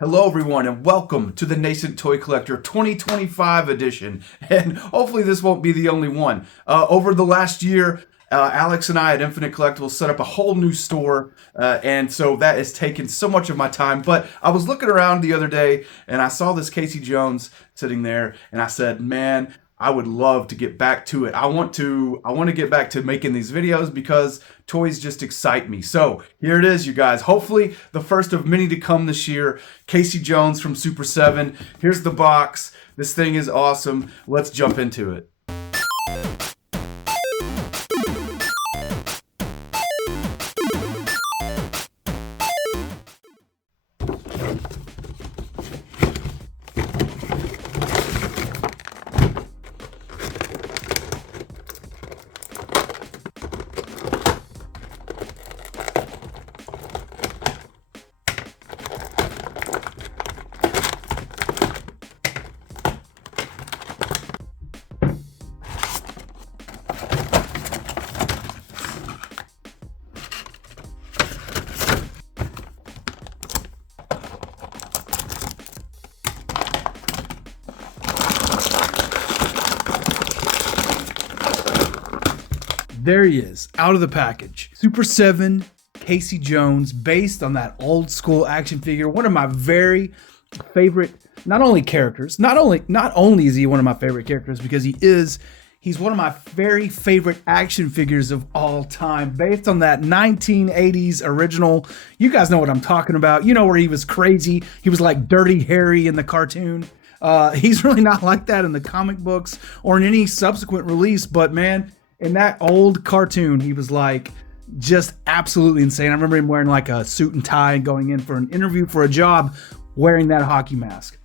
Hello, everyone, and welcome to the Nascent Toy Collector 2025 edition. And hopefully, this won't be the only one. Over the last year, Alex and I at Infinite Collectibles set up a whole new store, and so that has taken so much of my time. But I was looking around the other day, and I saw this Casey Jones sitting there, and I said, "Man, I would love to get back to it. I want to get back to making these videos because toys just excite me." So here it is, you guys. Hopefully the first of many to come this year. Casey Jones from Super 7. Here's the box. This thing is awesome. Let's jump into it. There he is, out of the package. Super 7 Casey Jones, based on that old school action figure. One of my very favorite, not only characters, not only is he one of my favorite characters because he's one of my very favorite action figures of all time, based on that 1980s original. You guys know what I'm talking about. You know where he was crazy. He was like Dirty Harry in the cartoon. He's really not like that in the comic books or in any subsequent release, but man, in that old cartoon, he was like just absolutely insane. I remember him wearing like a suit and tie and going in for an interview for a job wearing that hockey mask.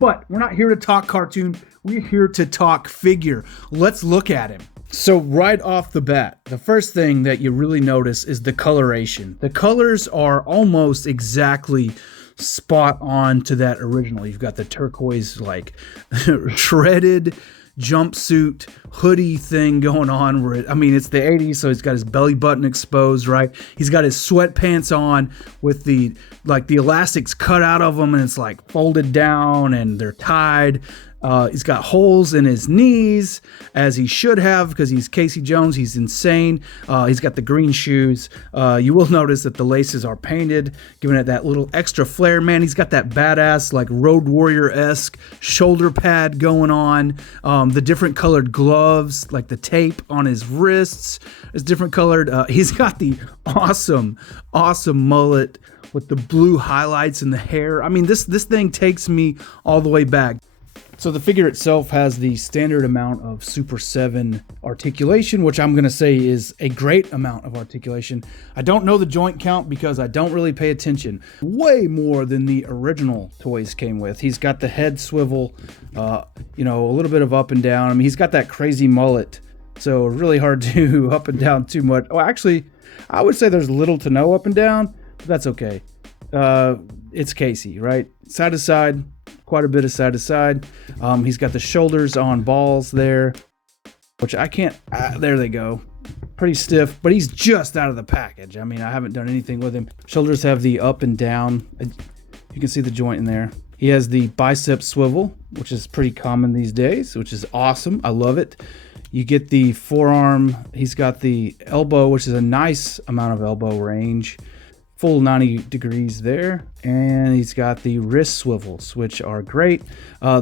But we're not here to talk cartoon. We're here to talk figure. Let's look at him. So right off the bat, the first thing that you really notice is the coloration. The colors are almost exactly spot on to that original. You've got the turquoise, like shredded jumpsuit hoodie thing going on where it's the 80s, so he's got his belly button exposed, right? He's got his sweatpants on with the elastics cut out of them, and it's like folded down and they're tied. He's got holes in his knees, as he should have, because he's Casey Jones. He's insane. He's got the green shoes. You will notice that the laces are painted, giving it that little extra flair. Man, he's got that badass, like Road Warrior-esque shoulder pad going on. The different colored gloves, like the tape on his wrists is different colored. He's got the awesome mullet with the blue highlights in the hair. This thing takes me all the way back. So the figure itself has the standard amount of Super 7 articulation, which I'm going to say is a great amount of articulation. I don't know the joint count because I don't really pay attention. Way more than the original toys came with. He's got the head swivel, a little bit of up and down. He's got that crazy mullet, so really hard to up and down too much. Oh, actually, I would say there's little to no up and down, but that's okay. It's Casey, right? Side to side. Quite a bit of side to side. He's got the shoulders on balls there, which I can't. There they go. Pretty stiff, but he's just out of the package. I haven't done anything with him. Shoulders have the up and down. You can see the joint in there. He has the bicep swivel, which is pretty common these days, which is awesome. I love it. You get the forearm. He's got the elbow, which is a nice amount of elbow range. Full 90 degrees there, and he's got the wrist swivels, which are great.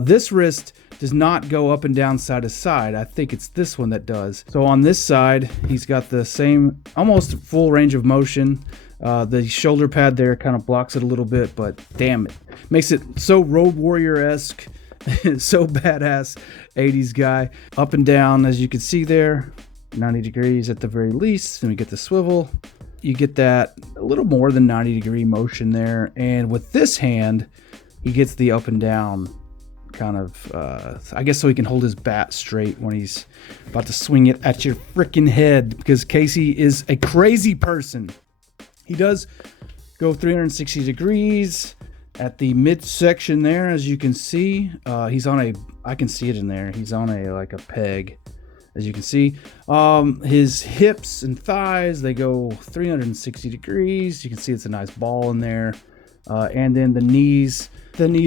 This wrist does not go up and down side to side. I think it's this one that does. So on this side, he's got the same, almost full range of motion. The shoulder pad there kind of blocks it a little bit, but damn it. Makes it so Road Warrior-esque, so badass 80s guy. Up and down, as you can see there, 90 degrees at the very least. Then we get the swivel. You get that a little more than 90 degree motion there. And with this hand, he gets the up and down kind of, I guess so he can hold his bat straight when he's about to swing it at your freaking head, because Casey is a crazy person. He does go 360 degrees at the midsection there, as you can see. He's on I can see it in there. He's on a peg. As you can see, his hips and thighs, they go 360 degrees. You can see it's a nice ball in there. And then the knees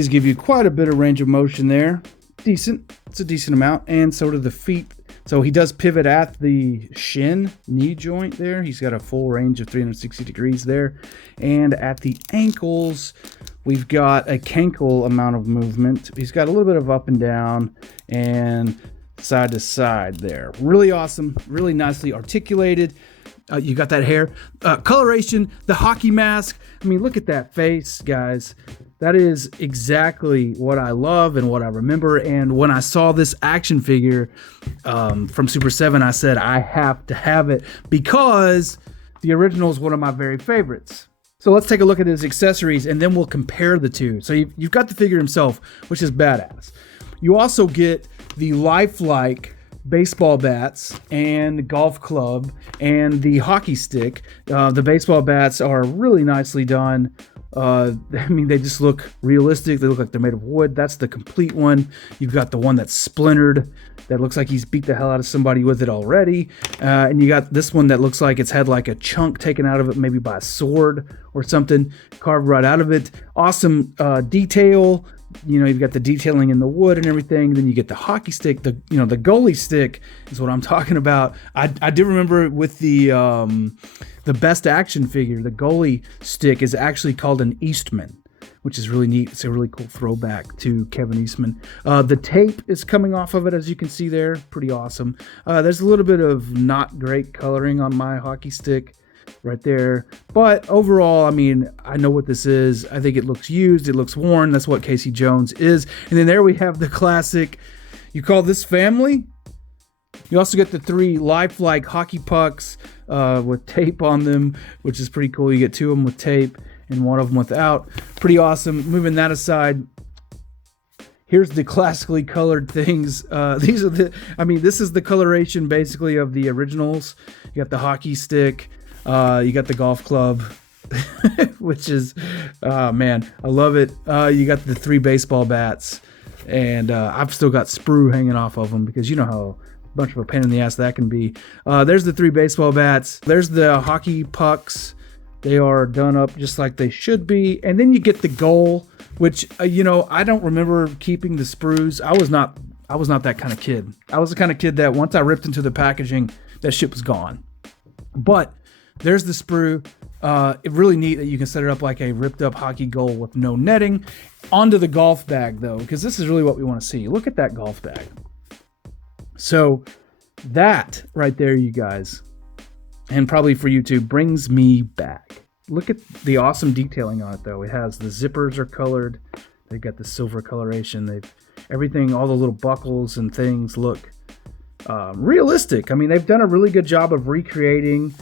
give you quite a bit of range of motion there. Decent. It's a decent amount. And so do the feet. So he does pivot at the shin knee joint there. He's got a full range of 360 degrees there. And at the ankles, we've got a cankle amount of movement. He's got a little bit of up and down and side to side there. Really awesome. Really nicely articulated. You got that hair. Coloration, the hockey mask. I mean, look at that face, guys. That is exactly what I love and what I remember. And when I saw this action figure from Super 7, I said, I have to have it because the original is one of my very favorites. So let's take a look at his accessories and then we'll compare the two. So you've got the figure himself, which is badass. You also get the lifelike baseball bats and golf club and the hockey stick. The baseball bats are really nicely done. I mean, they just look realistic. They look like they're made of wood. That's the complete one. You've got the one that's splintered that looks like he's beat the hell out of somebody with it already. And you got this one that looks like it's had like a chunk taken out of it, maybe by a sword or something, carved right out of it. Awesome detail. You know, you've got the detailing in the wood and everything. Then you get the hockey stick. The goalie stick is what I'm talking about. I do remember with the best action figure, the goalie stick is actually called an Eastman, which is really neat. It's a really cool throwback to Kevin Eastman. The tape is coming off of it, as you can see there. Pretty awesome. There's a little bit of not great coloring on my hockey stick right there, but overall, I mean, I know what this is. I think it looks used, it looks worn. That's what Casey Jones is. And then there we have the classic, you call this family? You also get the 3 lifelike hockey pucks with tape on them, which is pretty cool. You get 2 of them with tape and 1 of them without. Pretty awesome. Moving that aside, here's the classically colored things. These are this is the coloration basically of the originals. You got the hockey stick. You got the golf club, which is, man, I love it. You got the 3 baseball bats, and I've still got sprue hanging off of them because you know how bunch of a pain in the ass that can be. There's the 3 baseball bats. There's the hockey pucks. They are done up just like they should be. And then you get the goal, which, I don't remember keeping the sprues. I was not that kind of kid. I was the kind of kid that once I ripped into the packaging, that shit was gone. But there's the sprue. It's really neat that you can set it up like a ripped up hockey goal with no netting. Onto the golf bag though, because this is really what we want to see. Look at that golf bag. So that right there, you guys, and probably for you too, brings me back. Look at the awesome detailing on it though. It has the zippers are colored. They've got the silver coloration. Everything, all the little buckles and things look realistic. I mean, they've done a really good job of recreating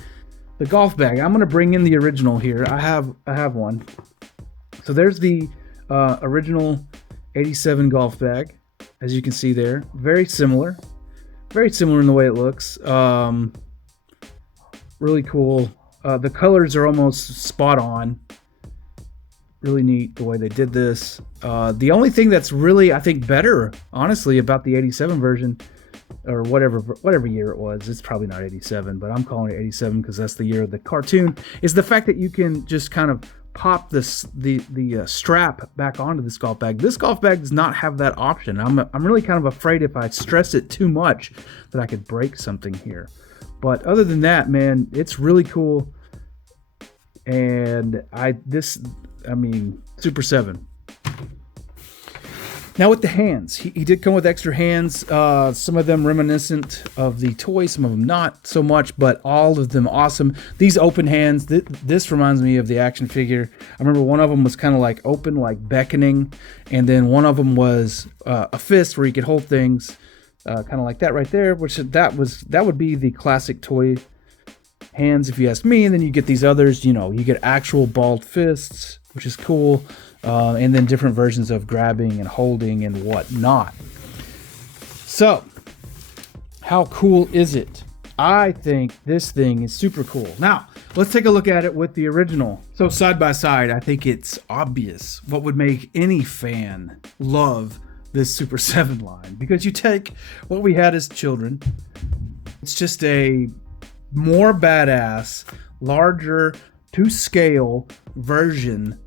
the golf bag. I'm going to bring in the original here. I have one. So there's the original 87 golf bag, as you can see there. Very similar in the way it looks. Really cool. The colors are almost spot on. Really neat the way they did this. The only thing that's really, I think, better, honestly, about the 87 version, or whatever year it was, it's probably not 87, but I'm calling it 87 because that's the year of the cartoon, is the fact that you can just kind of pop the strap back onto this golf bag. This golf bag does not have that option. I'm really kind of afraid if I stress it too much that I could break something here. But other than that, man, it's really cool. And Super 7. Now with the hands, he did come with extra hands, some of them reminiscent of the toy, some of them not so much, but all of them awesome. These open hands, this reminds me of the action figure. I remember one of them was kind of like open, like beckoning, and then one of them was a fist where you could hold things, kind of like that right there, which that would be the classic toy hands if you ask me. And then you get these others, you get actual balled fists, which is cool. And then different versions of grabbing and holding and whatnot. So, how cool is it? I think this thing is super cool. Now, let's take a look at it with the original. So side by side, I think it's obvious what would make any fan love this Super 7 line. Because you take what we had as children, it's just a more badass, larger, to scale version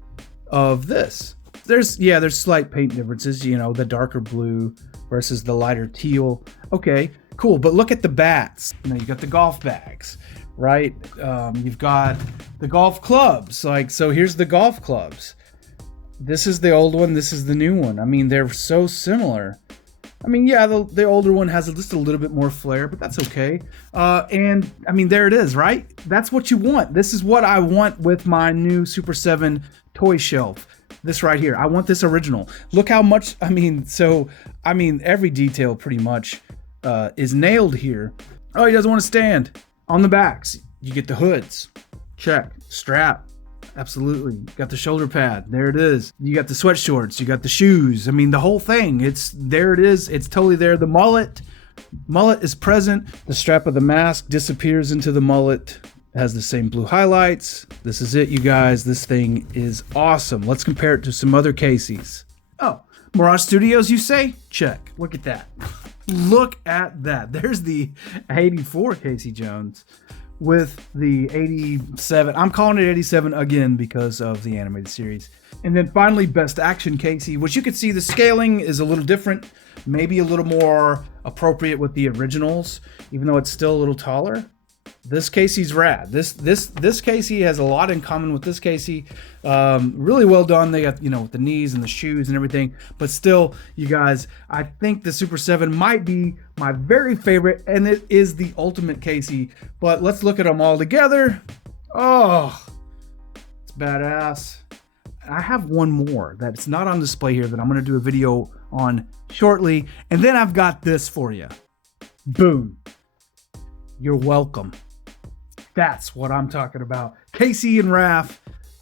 of this. There's slight paint differences, you know, the darker blue versus the lighter teal. Okay, cool. But look at the bats. You know, you got the golf bags, right? You've got the golf clubs. Like, so here's the golf clubs. This is the old one. This is the new one. I mean, they're so similar. I mean, yeah, the older one has just a little bit more flair, but that's okay. And I mean, there it is, right? That's what you want. This is what I want with my new Super 7 toy shelf. This right here. I want this original. Look how much, every detail pretty much is nailed here. Oh, he doesn't want to stand. On the backs, you get the hoods. Check. Strap. Absolutely. Got the shoulder pad. There it is. You got the sweat shorts. You got the shoes. I mean, the whole thing. There it is. It's totally there. The mullet is present. The strap of the mask disappears into the mullet. It has the same blue highlights. This is it, you guys. This thing is awesome. Let's compare it to some other Casey's. Oh, Mirage Studios, you say? Check. Look at that. Look at that. There's the 84 Casey Jones with the 87. I'm calling it 87 again because of the animated series. And then finally, Best Action Casey, which you can see the scaling is a little different, maybe a little more appropriate with the originals, even though it's still a little taller. This Casey's rad. This Casey has a lot in common with this Casey. Really well done. They got, you know, with the knees and the shoes and everything. But still, you guys, I think the Super 7 might be my very favorite, and it is the ultimate Casey. But let's look at them all together. Oh, it's badass. I have one more that's not on display here that I'm going to do a video on shortly. And then I've got this for you. Boom. You're welcome. That's what I'm talking about. Casey and Raph,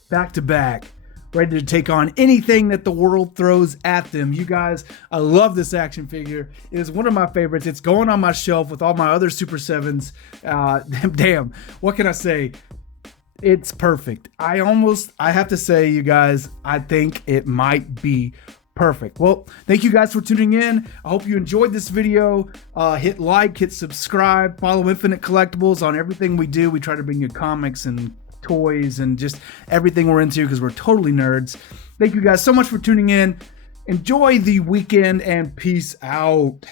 back to back, ready to take on anything that the world throws at them. You guys, I love this action figure. It is one of my favorites. It's going on my shelf with all my other Super 7s. Damn, what can I say? It's perfect. I have to say, you guys, I think it might be perfect. Well, thank you guys for tuning in. I hope you enjoyed this video. Hit like, hit subscribe, follow Infinite Collectibles on everything we do. We try to bring you comics and toys and just everything we're into because we're totally nerds. Thank you guys so much for tuning in. Enjoy the weekend and peace out.